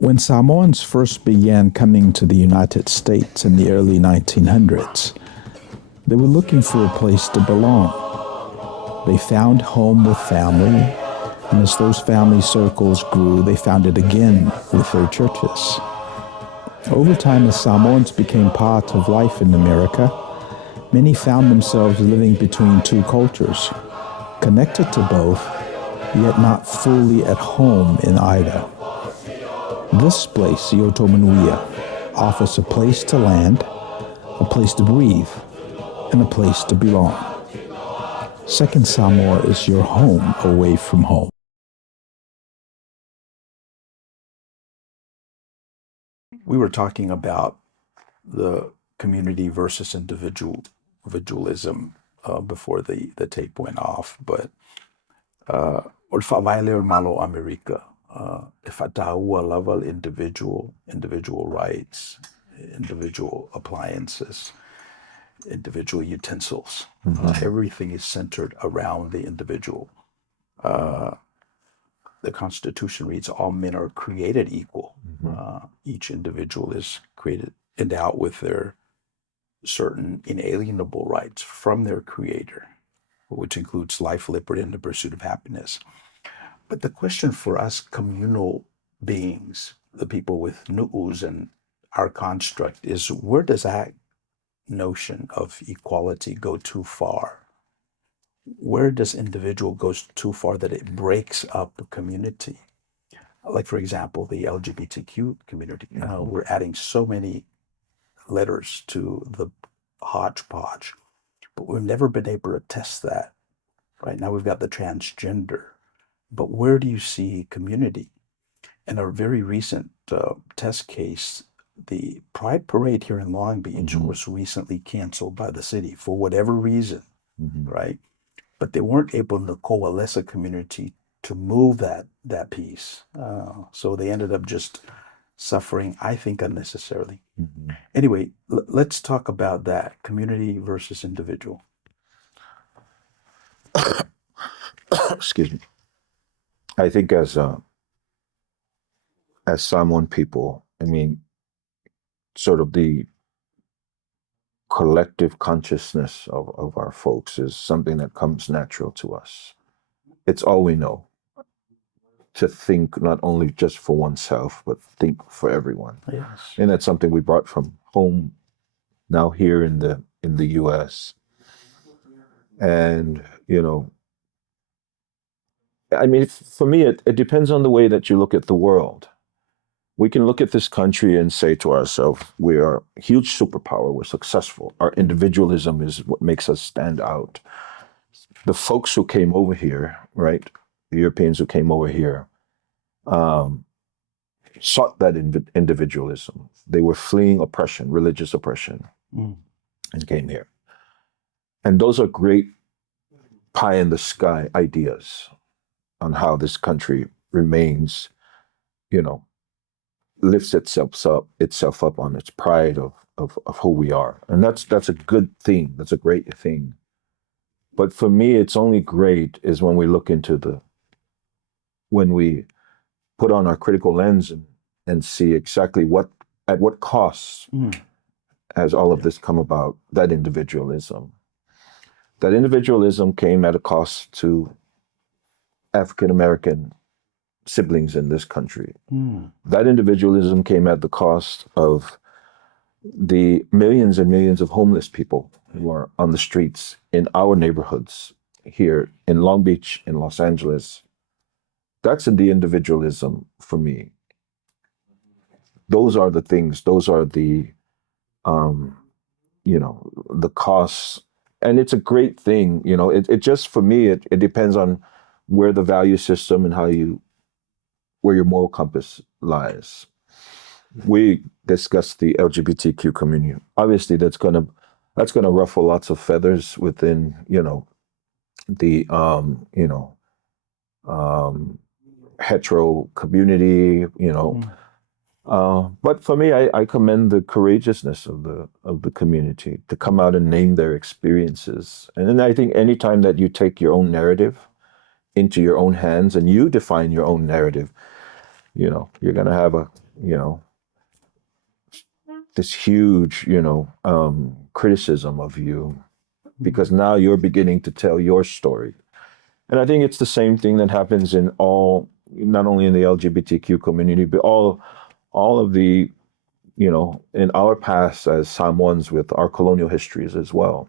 When Samoans first began coming to the United States in the early 1900s, they were looking for a place to belong. They found home with family, and as those family circles grew, they found it again with their churches. Over time, as Samoans became part of life in America, many found themselves living between two cultures, connected to both, yet not fully at home in either. This place, the Outou Manuia, offers a place to land, a place to breathe, and a place to belong. Second Samoa is your home away from home. We were talking about the community versus individualism before the tape went off, but or whawaileor malo America, if ataua level individual rights, individual appliances, individual utensils. Everything is centered around the individual. The Constitution reads, all men are created equal. Each individual is created, endowed with their certain inalienable rights from their creator, which includes life, liberty, and the pursuit of happiness. But the question for us communal beings, the people with nu'us and our construct, is where does that notion of equality go too far? Where does individual go too far that it breaks up a community? Like, for example, the LGBTQ community. We're adding so many letters to the hodgepodge, but we've never been able to test that. Right now we've got the transgender, but where do you see community? In a very recent test case, the Pride Parade here in Long Beach was recently canceled by the city for whatever reason, right? But they weren't able to coalesce a community to move that piece. So they ended up just suffering, I think, unnecessarily. Anyway, let's talk about that, community versus individual. Excuse me. I think as Samoan people, I mean, sort of the collective consciousness of our folks is something that comes natural to us. It's all we know. To think not only just for oneself, but think for everyone. Yes. And that's something we brought from home, now here in the US. And, you know, I mean, for me, it depends on the way that you look at the world. We can look at this country and say to ourselves, we are a huge superpower, we're successful. Our individualism is what makes us stand out. The folks who came over here, right, the Europeans who came over here, sought that individualism. They were fleeing oppression, religious oppression, and came here. And those are great pie in the sky ideas on how this country remains, you know, lifts itself up on its pride of who we are. And that's a good thing. That's a great thing. But for me, it's only great is when we look into when we put on our critical lens and see exactly at what cost has all of this come about, that individualism. That individualism came at a cost to African-American siblings in this country. That individualism came at the cost of the millions and millions of homeless people who are on the streets in our neighborhoods here in Long Beach, in Los Angeles. That's the individualism for me. Those are the things, those are the, you know, the costs. And it's a great thing, you know, it just, for me, it depends on where the value system and where your moral compass lies. We discussed the LGBTQ community. Obviously, that's gonna ruffle lots of feathers within, you know, the hetero community, you know. But for me, I commend the courageousness of the community to come out and name their experiences. And then I think anytime that you take your own narrative into your own hands and you define your own narrative, you know, you're going to have you know, this huge, criticism of you, because now you're beginning to tell your story. And I think it's the same thing that happens in all, not only in the LGBTQ community, but all of the, in our past as Samoans with our colonial histories as well.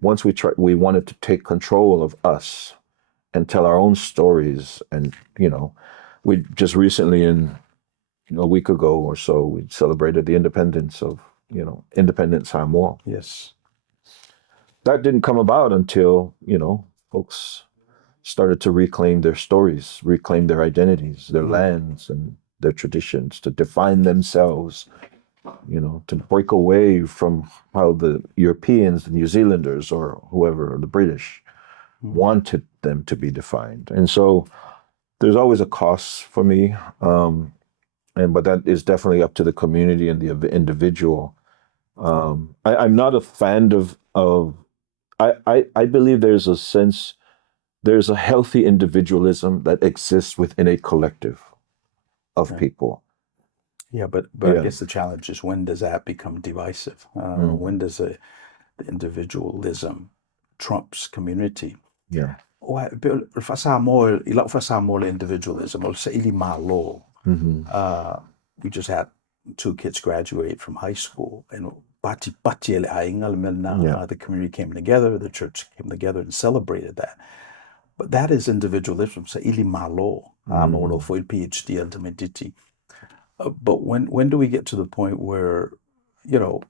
Once we wanted to take control of us and tell our own stories. And, we just recently, a week ago or so, we celebrated the independence of, independent Samoa. Yes. That didn't come about until, folks started to reclaim their stories, reclaim their identities, their lands and their traditions, to define themselves, to break away from how the Europeans, the New Zealanders, or whoever, or the British, wanted them to be defined. And so there's always a cost for me, but that is definitely up to the community and the individual. I'm not a fan of I believe there's a healthy individualism that exists within a collective of people. Yeah, but I guess the challenge is, when does that become divisive? When does the individualism trumps community? Yeah. Fa'a Samoa, Fa'a Samoa individualism, or sa ili malo. We just had 2 kids graduate from high school, and the community came together, the church came together and celebrated that. But that is individualism. Sa ili malo, for PhD ultimately. But when do we get to the point where, o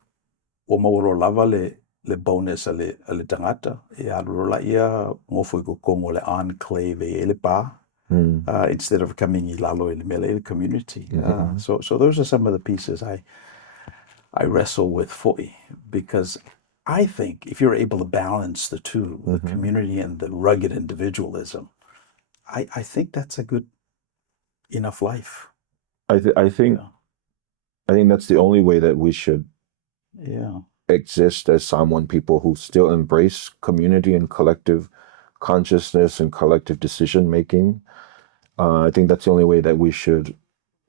mauro lava le bonus ale tangata, e alura ia ngofo ko kongo le enclave e le pa, instead of coming i lalo i le mele community. So those are some of the pieces I wrestle with fully, because I think if you're able to balance the two, the community and the rugged individualism, I think that's a good enough life. I think that's the only way that we should exist as Samoan people, who still embrace community and collective consciousness and collective decision making. I think that's the only way that we should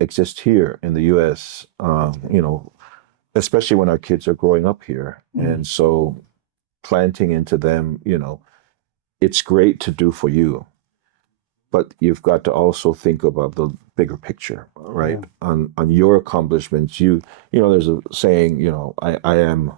exist here in the U.S. Especially when our kids are growing up here, and so planting into them, it's great to do for you, but you've got to also think about the bigger picture, right? On your accomplishments. There's a saying, I am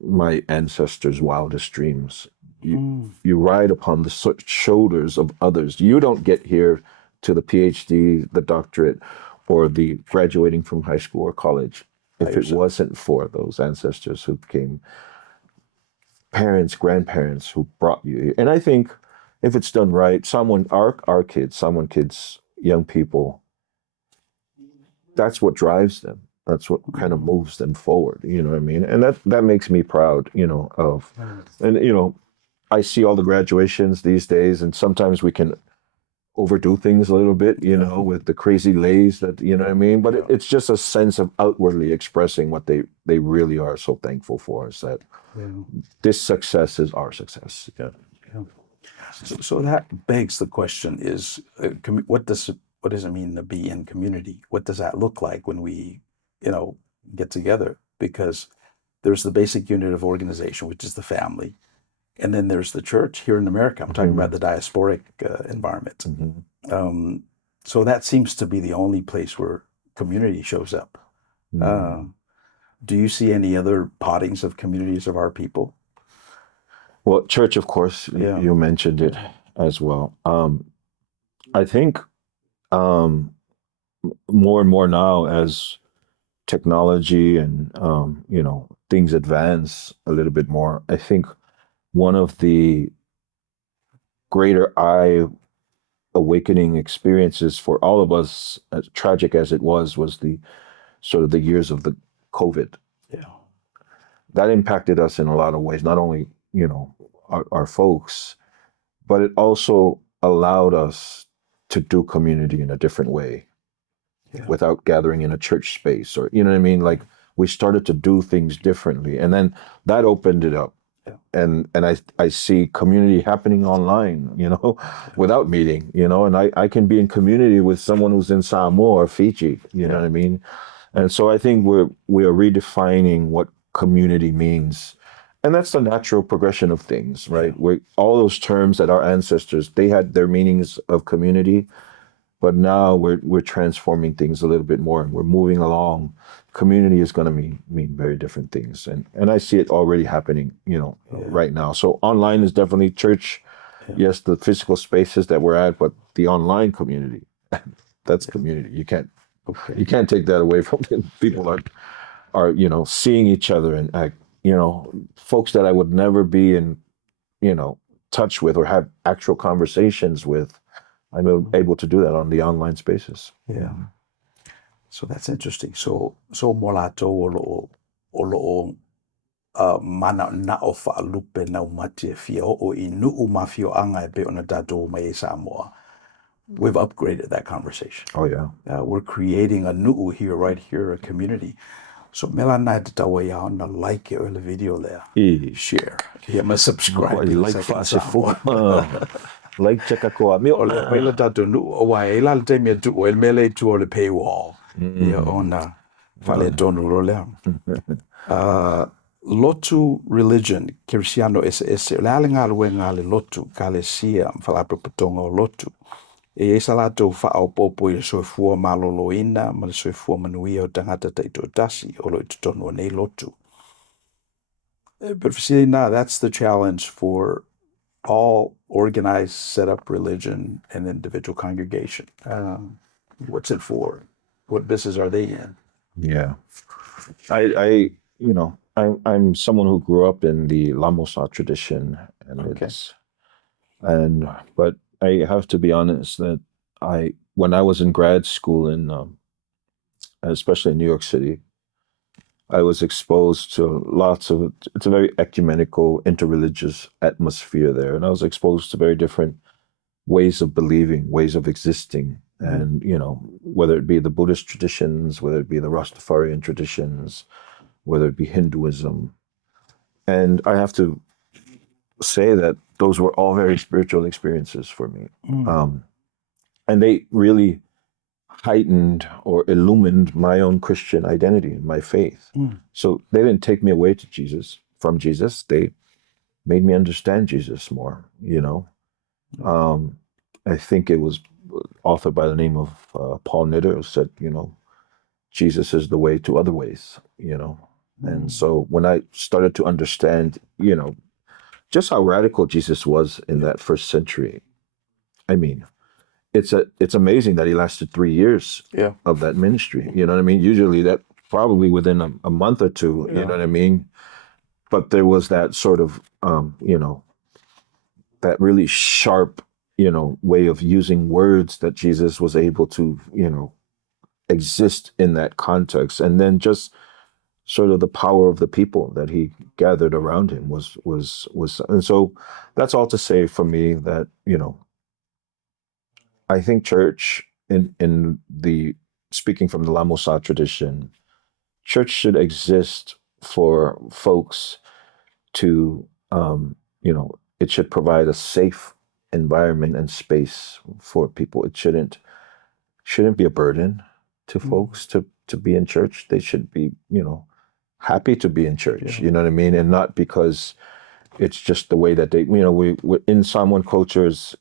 my ancestors' wildest dreams. You ride upon the shoulders of others. You don't get here to the PhD, the doctorate, or the graduating from high school or college if it wasn't for those ancestors who came, parents, grandparents who brought you. And I think if it's done right, our kids, young people, that's what drives them. That's what kind of moves them forward. You know what I mean? And that makes me proud, I see all the graduations these days, and sometimes we can overdo things a little bit, with the crazy lays that, you know what I mean? But it's just a sense of outwardly expressing what they really are so thankful for, is that this success is our success. Yeah. So that begs the question: is what does it mean to be in community? What does that look like when we, get together? Because there's the basic unit of organization, which is the family, and then there's the church here in America. I'm talking about the diasporic environment. So that seems to be the only place where community shows up. Do you see any other pottings of communities of our people? Well, church, of course, you mentioned it as well. I think more and more now, as technology and things advance a little bit more, I think one of the greater awakening experiences for all of us, as tragic as it was the sort of the years of the COVID. That impacted us in a lot of ways, not only our folks, but it also allowed us to do community in a different way, without gathering in a church space, or, you know what I mean? Like, we started to do things differently, and then that opened it up. and I see community happening online, without meeting, and I can be in community with someone who's in Samoa or Fiji, you know what I mean? And so I think we are redefining what community means. And that's the natural progression of things, right? Where all those terms that our ancestors, they had their meanings of community, but now we're transforming things a little bit more, and we're moving along. Community is going to mean very different things, and I see it already happening, right now. So online is definitely church. Yes, the physical spaces that we're at, but the online community, that's community. You can't take that away from them. People are seeing each other, and folks that I would never be in touch with or have actual conversations with. I'm able to do that on the online spaces. Yeah. So that's interesting. So mo latou o lo'o mana na o whaalupe na umati e fia o I nuu mafio anga e pe ona tatou mai e Samoa. We've upgraded that conversation. Oh, yeah. We're creating a nuu here, right here, a community. So mela na te tawa ia ona like o le video there. Share. Yeah, ma subscribe. Like Fa'a Samoa. Like cheka koa. O le tatou nuu o wai e la le teimia tu o e mele tu o le paywall. Ia ona whale tonu ro lea. Lotu religion, Kirisiano ese, le ale ngā lue ngā le lotu, ka le sia, whalapropatonga o lotu. E sa latou whaopopo I le soifua maloloina, ma le soifua manuia o tangata taito tasi, o lo I tutonu o nei lotu. But for Sina, that's the challenge for all organized, set up religion and individual congregation. What's it for? What business are they in? Yeah. I'm someone who grew up in the Lamosa tradition, and but I have to be honest that when I was in grad school especially in New York City, I was exposed to it's a very ecumenical, interreligious atmosphere there, and I was exposed to very different ways of believing, ways of existing, and whether it be the Buddhist traditions, whether it be the Rastafarian traditions, whether it be Hinduism. And I have to say that those were all very spiritual experiences for me. And they really heightened or illumined my own Christian identity and my faith. So they didn't take me away from Jesus. They made me understand Jesus more, I think it was authored by the name of Paul Knitter, who said, Jesus is the way to other ways, And so when I started to understand, just how radical Jesus was in that first century, I mean, it's amazing that he lasted 3 years of that ministry. You know what I mean? Usually that probably within a month or two, you know what I mean? But there was that sort of, that really sharp, way of using words that Jesus was able to, exist in that context. And then just sort of the power of the people that he gathered around him was, and so that's all to say for me that, I think church in the, speaking from the Lamosa tradition, church should exist for folks to, it should provide a safe environment and space for people. It shouldn't be a burden to folks to be in church. They should be, happy to be in church, you know what I mean? And not because it's just the way that they, we're in Samoan cultures,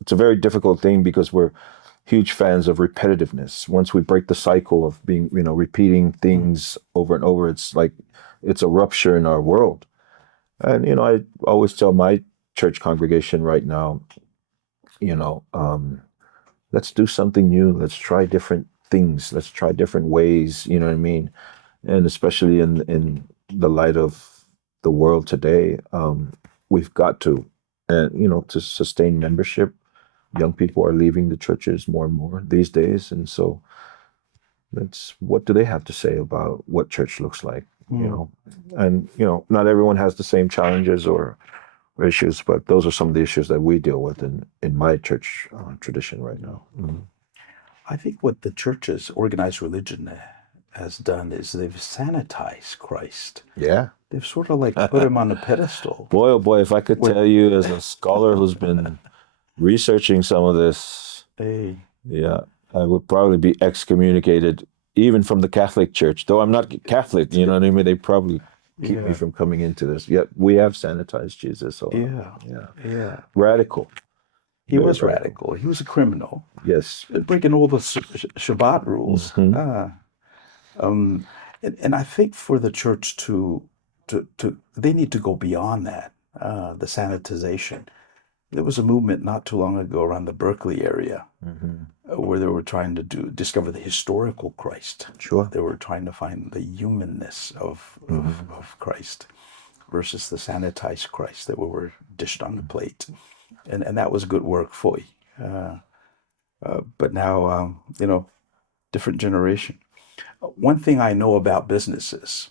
it's a very difficult thing because we're huge fans of repetitiveness. Once we break the cycle of being, repeating things over and over, it's like, it's a rupture in our world. And, I always tell my church congregation right now, let's do something new. Let's try different things. Let's try different ways, you know what I mean? And especially in the light of the world today, we've got to, to sustain membership. Young people are leaving the churches more and more these days. And so what do they have to say about what church looks like, And, not everyone has the same challenges or issues, but those are some of the issues that we deal with in my church tradition right now. I think what the churches, organized religion, has done is they've sanitized Christ. Yeah. They've sort of like put him on a pedestal. Boy, oh boy, if I could tell you as a scholar who's been researching some of this, yeah, I would probably be excommunicated even from the Catholic Church. Though I'm not Catholic, you know what I mean? They probably keep me from coming into this. Yet we have sanitized Jesus. So, yeah. Radical. He was radical. He was a criminal. Yes. Breaking all the Shabbat rules. And I think for the church to they need to go beyond that, the sanitization. There was a movement not too long ago around the Berkeley area where they were trying to discover the historical Christ. Sure. They were trying to find the humanness of Christ versus the sanitized Christ that we were dished on the plate. And that was good work for you. But now, different generation. One thing I know about businesses,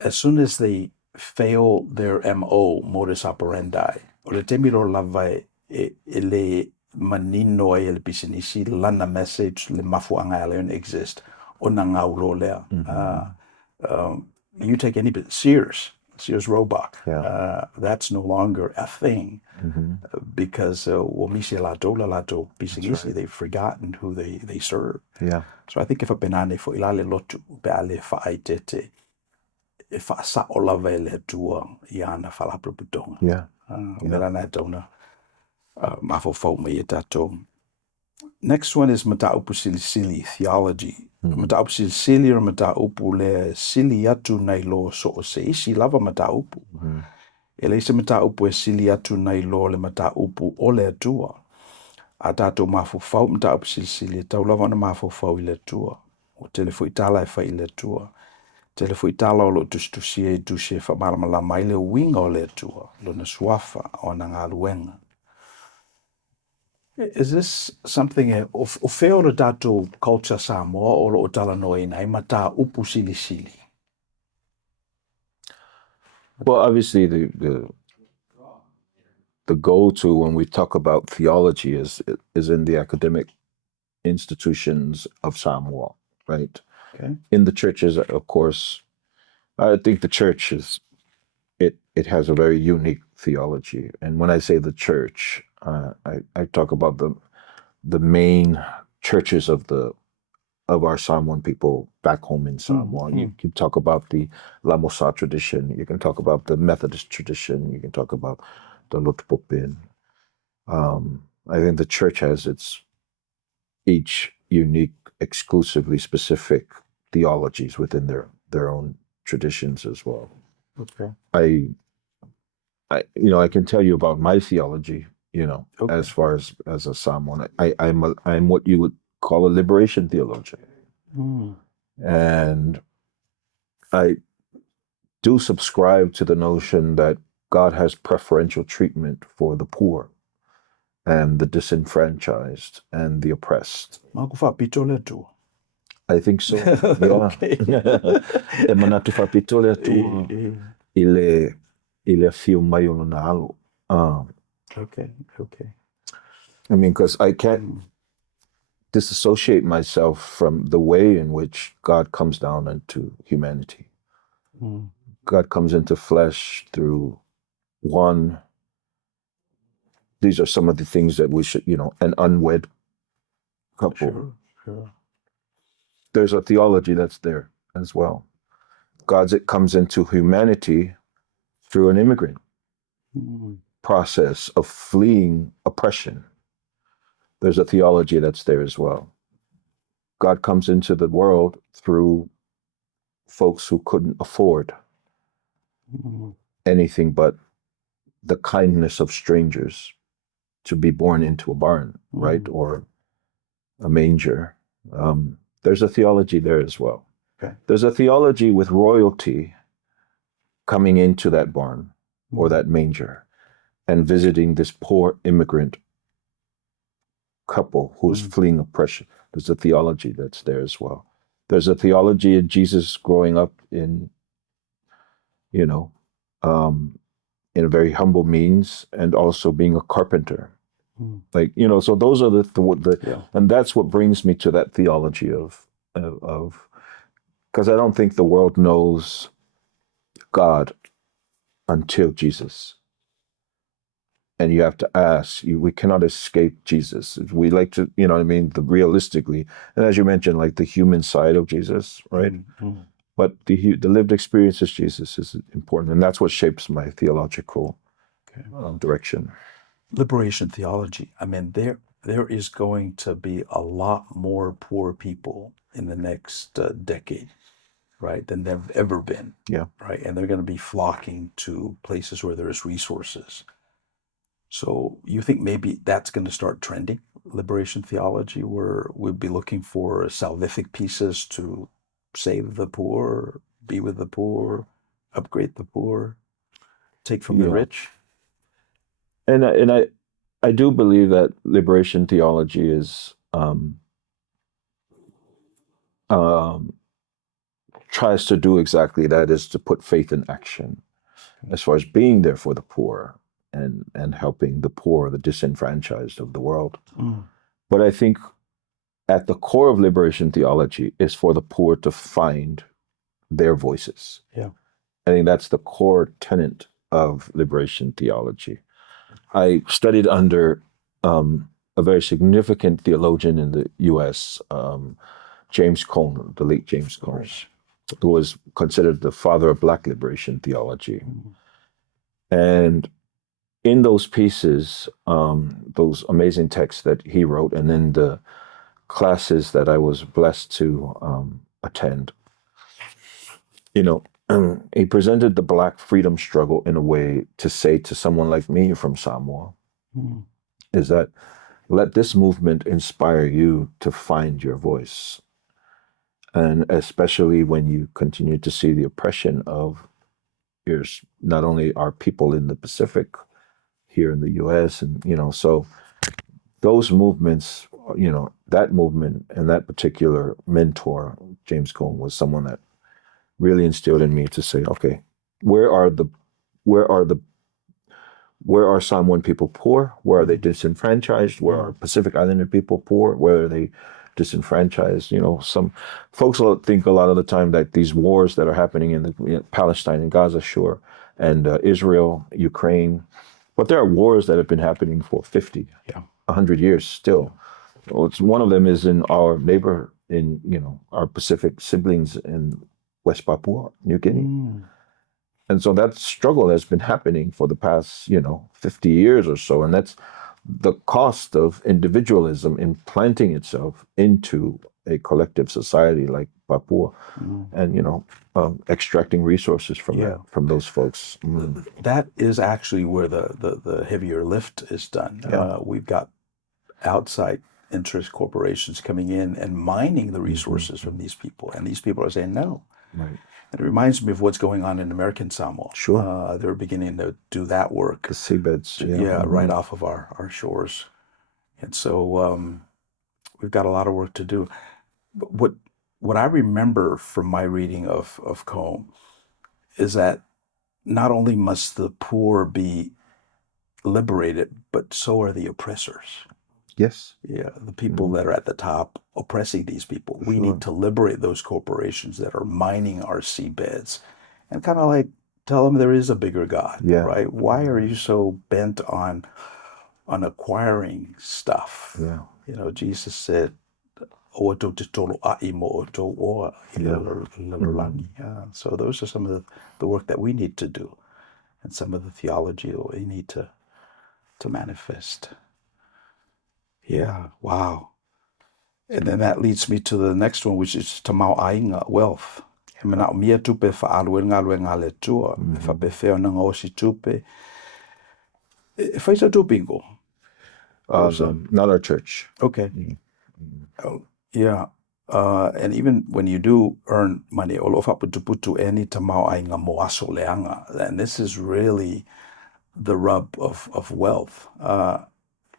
as soon as they fail their MO, modus operandi, o le te miro lava e le manino e le bisinisi, lana message, le mafuanga le exist, o na ngaulo lea. You take any Sears Roebuck, that's no longer a thing because they've forgotten who they serve. Yeah. So I think if a penane fo ilale lotu be ale fa'a tete e fa'a Samoa le tua iana fala proputonga. Yeah. Melana dona mafo fo me tato. Next one is mataupu sili theology. Mataupu sili or mataupu le sili atu nai lo so o se isi lava mataupu. Ele se mataupu e sili atu nai lo le mataupu o le atua. A tato mafo fau mataupu sili tau lava na mafo fau i le tua. O telefo itala e fai i le tua. Telefo itala o lo tustusie tusie fa malamala maile winga o le tua. Lo na suafa o na ngaluenga. Is this something o feo le tato culture Samoa o lo tala noi nai mata upu sili? Well, obviously the go-to when we talk about theology is in the academic institutions of Samoa, right? Okay. In the churches, of course, I think the church it has a very unique theology. And when I say the church, I talk about the main churches of our Samoan people back home in Samoa. You can talk about the Lamosa tradition. You can talk about the Methodist tradition. You can talk about the Lutpopin. I think the church has its each unique, exclusively specific theologies within their own traditions as well. Okay. I can tell you about my theology, Okay. as far as a Samoan. I'm what you would call a liberation theologian. And I do subscribe to the notion that God has preferential treatment for the poor and the disenfranchised and the oppressed. I think so. Okay. E manatu whapitole atua i le fiu mai o na alo. Okay. I mean, because I can't disassociate myself from the way in which God comes down into humanity. God comes into flesh through one. These are some of the things that we should, an unwed couple. Sure. There's a theology that's there as well. It comes into humanity through an immigrant process of fleeing oppression. There's a theology that's there as well. God comes into the world through folks who couldn't afford anything but the kindness of strangers to be born into a barn, right? Or a manger. There's a theology there as well. Okay. There's a theology with royalty coming into that barn or that manger and visiting this poor immigrant couple who's fleeing oppression. There's a theology that's there as well. There's a theology of Jesus growing up in a very humble means and also being a carpenter. So those are and that's what brings me to that theology of Because I don't think the world knows God until Jesus. And you have to ask, we cannot escape Jesus. We like to, you know what I mean, realistically. And as you mentioned, like the human side of Jesus, right? Mm-hmm. But the lived experience of Jesus is important. And that's what shapes my theological direction. Liberation theology. I mean, there is going to be a lot more poor people in the next decade, right, than there've ever been. Yeah. Right. And they're going to be flocking to places where there's resources. So you think maybe that's going to start trending, liberation theology, where we'll be looking for salvific pieces to save the poor, be with the poor, upgrade the poor, take from the rich? And I do believe that liberation theology is tries to do exactly that, is to put faith in action as far as being there for the poor and helping the poor, the disenfranchised of the world. But I think at the core of liberation theology is for the poor to find their voices. Yeah. I think that's the core tenet of liberation theology. I studied under a very significant theologian in the U.S., James Cone, the late James Cone, who was considered the father of Black liberation theology. And in those pieces, those amazing texts that he wrote, and in the classes that I was blessed to attend, he presented the Black freedom struggle in a way to say to someone like me from Samoa, is that let this movement inspire you to find your voice. And especially when you continue to see the oppression of not only our people in the Pacific, here in the U.S., and, so those movements, that movement and that particular mentor, James Cone, was someone that really instilled in me to say, okay, where are Samoan people poor? Where are they disenfranchised? Where are Pacific Islander people poor? Where are they disenfranchised? Some folks think a lot of the time that these wars that are happening in Palestine and Gaza, sure, and Israel, Ukraine, but there are wars that have been happening for 50, 100 years still. Well, one of them is in our neighbor, our Pacific siblings in West Papua, New Guinea. And so that struggle has been happening for the past, 50 years or so. And that's the cost of individualism implanting itself into a collective society like Papua and, extracting resources from those folks. That is actually where the heavier lift is done. We've got outside interest corporations coming in and mining the resources from these people. And these people are saying no. Right. It reminds me of what's going on in American Samoa. Sure. They're beginning to do that work. The seabeds. Right off of our shores. And so we've got a lot of work to do. But what I remember from my reading of Cone is that not only must the poor be liberated, but so are the oppressors. Yes. Yeah, the people that are at the top oppressing these people. We need to liberate those corporations that are mining our seabeds and kind of like tell them there is a bigger God, right? Why are you so bent on acquiring stuff? Yeah. Jesus said, so those are some of the work that we need to do and some of the theology that we need to manifest. Yeah, wow. And then that leads me to the next one, which is Tamau Ainga, wealth. Not our church. Okay. Yeah. And even when you do earn money, and this is really the rub of wealth.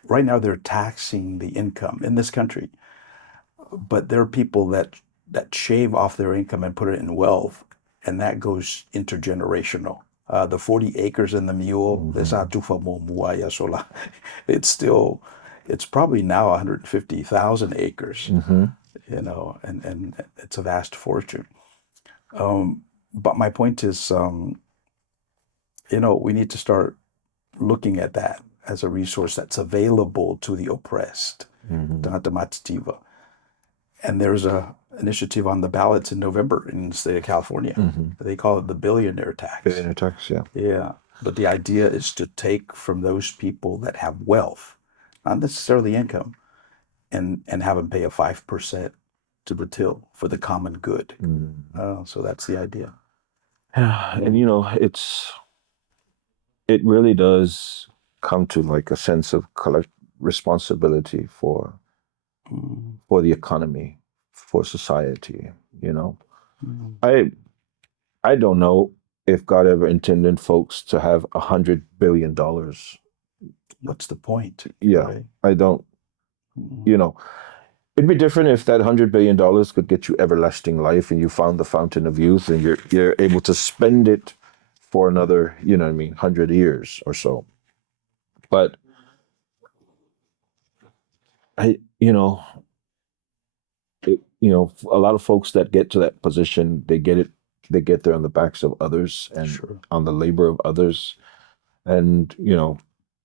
Right now, they're taxing the income in this country, but there are people that shave off their income and put it in wealth, and that goes intergenerational. The 40 acres in the mule, it's probably now 150,000 acres, and it's a vast fortune. But my point is, we need to start looking at that as a resource that's available to the oppressed. Mm-hmm. And there's a initiative on the ballots in November in the state of California. Mm-hmm. They call it the billionaire tax. Billionaire tax, yeah. Yeah. But the idea is to take from those people that have wealth, not necessarily income, and have them pay a 5% to the till for the common good. So that's the idea. Yeah, and it really does come to like a sense of collect responsibility for the economy, for society. I don't know if God ever intended folks to have $100 billion. What's the point? Yeah, right? I don't. It'd be different if that $100 billion could get you everlasting life, and you found the fountain of youth, and you're able to spend it for another, 100 years or so. But a lot of folks that get to that position, they get there on the backs of others and Sure. on the labor of others. And,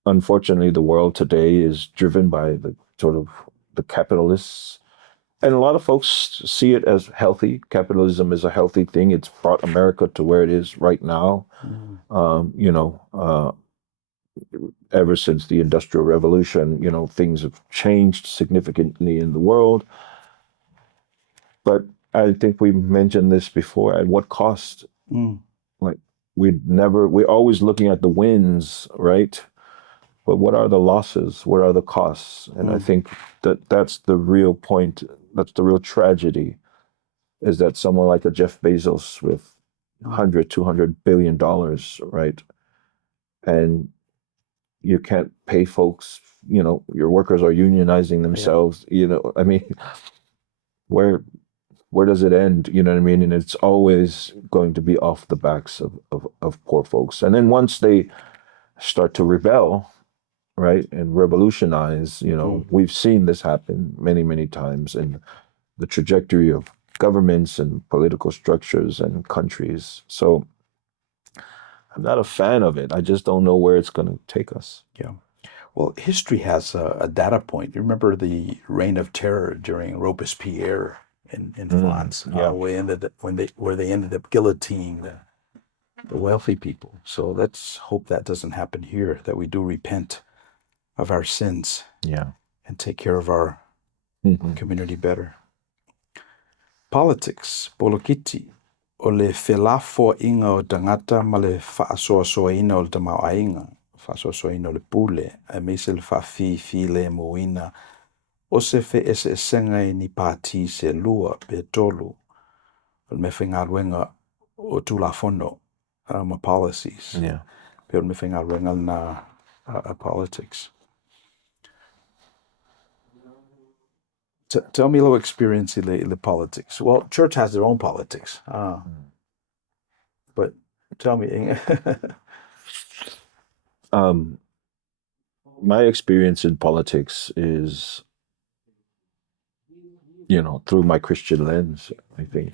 unfortunately, the world today is driven by the sort of the capitalists. And a lot of folks see it as healthy. Capitalism is a healthy thing. It's brought America to where it is right now. Ever since the Industrial Revolution, things have changed significantly in the world. But I think we mentioned this before. At what cost? Like we're always looking at the wins, right? But what are the losses? What are the costs? And I think that's the real point. That's the real tragedy, is that someone like a Jeff Bezos with $200 billion, right? And you can't pay folks, your workers are unionizing themselves, I mean, where does it end? You know what I mean? And it's always going to be off the backs of poor folks. And then once they start to rebel, right, and revolutionize, we've seen this happen many, many times in the trajectory of governments and political structures and countries. So I'm not a fan of it. I just don't know where it's going to take us. Yeah. Well, history has a data point. You remember the reign of terror during Robespierre in France, where they ended up guillotining the wealthy people. So let's hope that doesn't happen here, that we do repent of our sins and take care of our community better. Politics, polokiti, o le whelafo inga o tangata ma le whaasoasoaina o le tamau ainga, whaasoasoaina o le pule, a meise le whawhiwhi le moina, o se ese senga ni pāti se lua pe tolu, o le me whenga ruenga o tulafono ma policies. Yeah. Pe o le me whenga ruenga na politics. Tell me a little experience in the politics. Well, church has their own politics. But tell me. My experience in politics is, through my Christian lens, I think.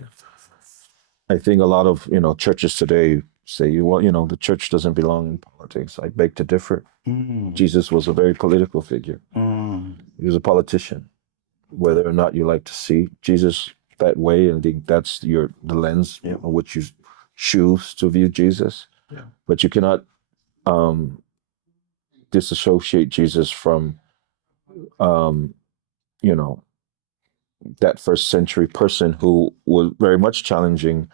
I think a lot of, churches today say, the church doesn't belong in politics. I beg to differ. Jesus was a very political figure. He was a politician. Whether or not you like to see Jesus that way, and I think that's the lens on which you choose to view Jesus. Yeah. But you cannot disassociate Jesus from, that first century person who was very much challenging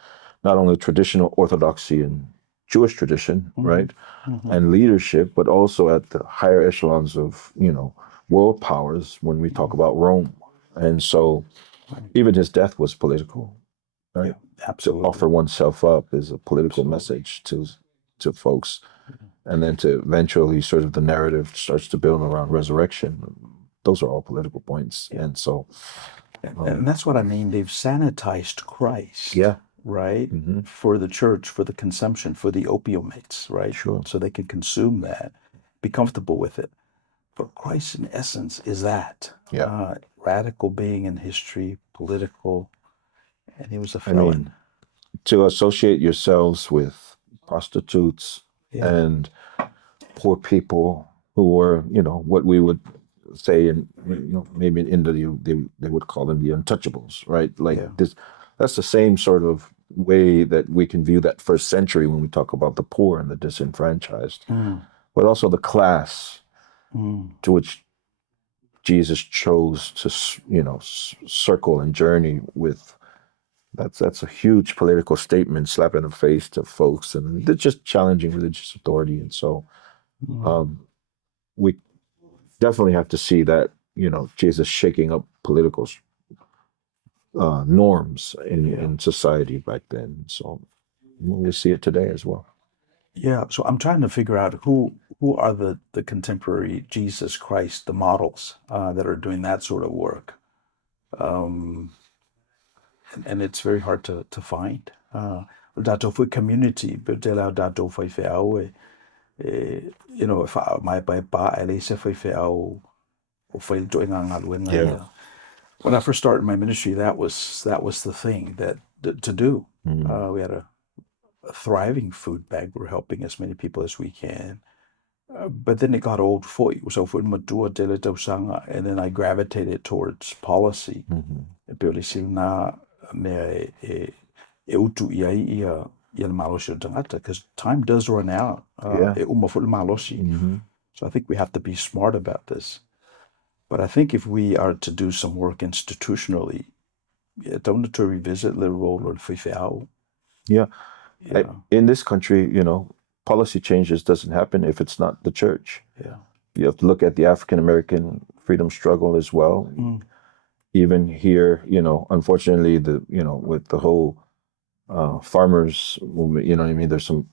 not only traditional orthodoxy and Jewish tradition, right, and leadership, but also at the higher echelons of, world powers when we talk about Rome. And so even his death was political, right? Yeah, absolutely. To offer oneself up is a political message to folks. And then to eventually sort of the narrative starts to build around resurrection. Those are all political points. Yeah. And so... and that's what I mean. They've sanitized Christ. Yeah. Right? For the church, for the consumption, for the opiumates, right? Sure. So they can consume that, be comfortable with it. But Christ, in essence, is that. Radical being in history, political, and he was a felon. to associate yourselves with prostitutes and poor people who were, what we would say in, maybe in India they would call them the untouchables, right? Like this, that's the same sort of way that we can view that first century when we talk about the poor and the disenfranchised, but also the class to which Jesus chose to, circle and journey with. That's a huge political statement, slap in the face to folks, and they're just challenging religious authority. And so we definitely have to see that, Jesus shaking up political norms in society back then. So we see it today as well. Yeah, so I'm trying to figure out who are the contemporary Jesus Christ, the models that are doing that sort of work. And it's very hard to find. Dato for community, but dato for if my pa ele se foi o foi doing on when I first started my ministry, that was the thing that to do. We had a thriving food bank. We're helping as many people as we can. But then it got old for you. So and then I gravitated towards policy. Because time does run out. So I think we have to be smart about this. But I think if we are to do some work institutionally, don't to revisit the role of Fifeau. In this country, policy changes doesn't happen if it's not the church. You have to look at the African American freedom struggle as well. Even here, unfortunately, with the whole farmers movement, there's some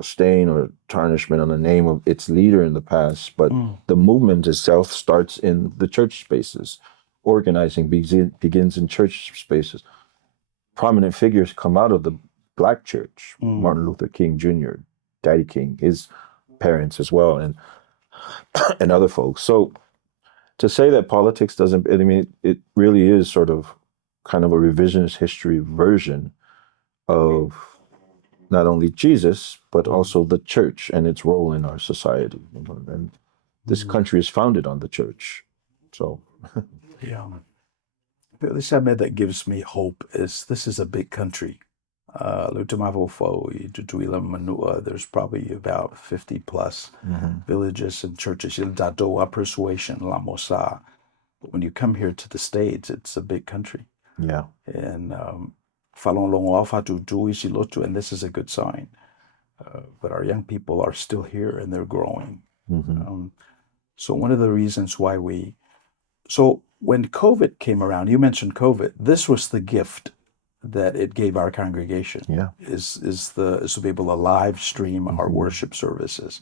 stain or tarnishment on the name of its leader in the past, but the movement itself starts in the church spaces. Organizing begins in church spaces. Prominent figures come out of the Black church. Martin Luther King Jr., Daddy King, his parents as well, and other folks. So to say that politics doesn't, it really is sort of kind of a revisionist history version of not only Jesus, but also the church and its role in our society. And this country is founded on the church. So, But the summit that gives me hope is this is a big country. Manuia, there's probably about 50 plus villages and churches. Persuasion, La Mosa. But when you come here to the States, it's a big country. And and this is a good sign. But our young people are still here and they're growing. So one of the reasons why so when COVID came around, you mentioned COVID, this was the gift that it gave our congregation is to be able to live stream our worship services.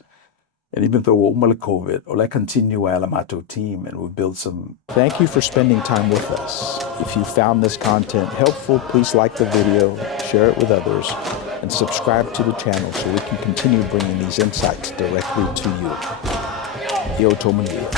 And even though we're COVID, or continue our team and we build some. Thank you for spending time with us. If you found this content helpful, please like the video, share it with others, and subscribe to the channel so we can continue bringing these insights directly to you. Outou Manuia.